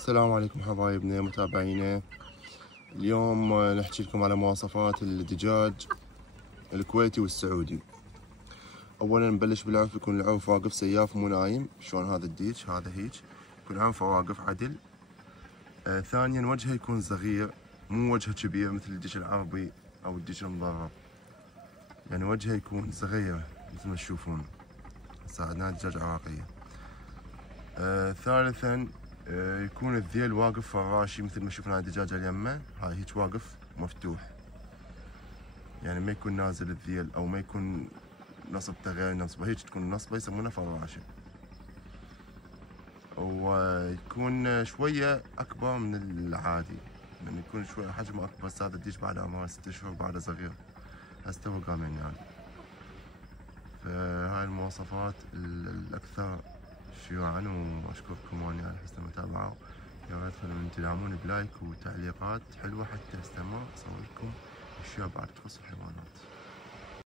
السلام عليكم حبايبنا متابعينا. اليوم نحكي لكم على مواصفات الدجاج الكويتي والسعودي. اولا نبلش بالعوف. يكون العوف واقف سياف مو نايم، شلون هذا الديج، هذا هيج يكون عنفه واقف عدل. ثانيا وجهه يكون صغير، مو وجهه كبير مثل الديج العربي او الديج المضرب، يعني وجهه يكون صغير مثل ما تشوفون. هسه عندنا دجاج عراقيه. ثالثا يكون الذيل واقف فراشي مثل ما شفنا الدجاجة اليمة، هاي هيك واقف مفتوح، يعني ما يكون نازل الذيل او ما يكون نصبته غير نصبه، هيك تكون نصبه يسمونها فراشة. ويكون شوية أكبر من العادي، يعني يكون شوية حجمه أكبر. هذا الديج بعد عمره 6 أشهر، بعده صغير، هسه هو قامين يعني. فهاي المواصفات الأكثر شيوعا، وأشكركم يعني على حسن المتابعة. يا ريت تدعموني بلايك وتعليقات حلوة حتى استمر أصور لكم أشياء بعد تخص الحيوانات.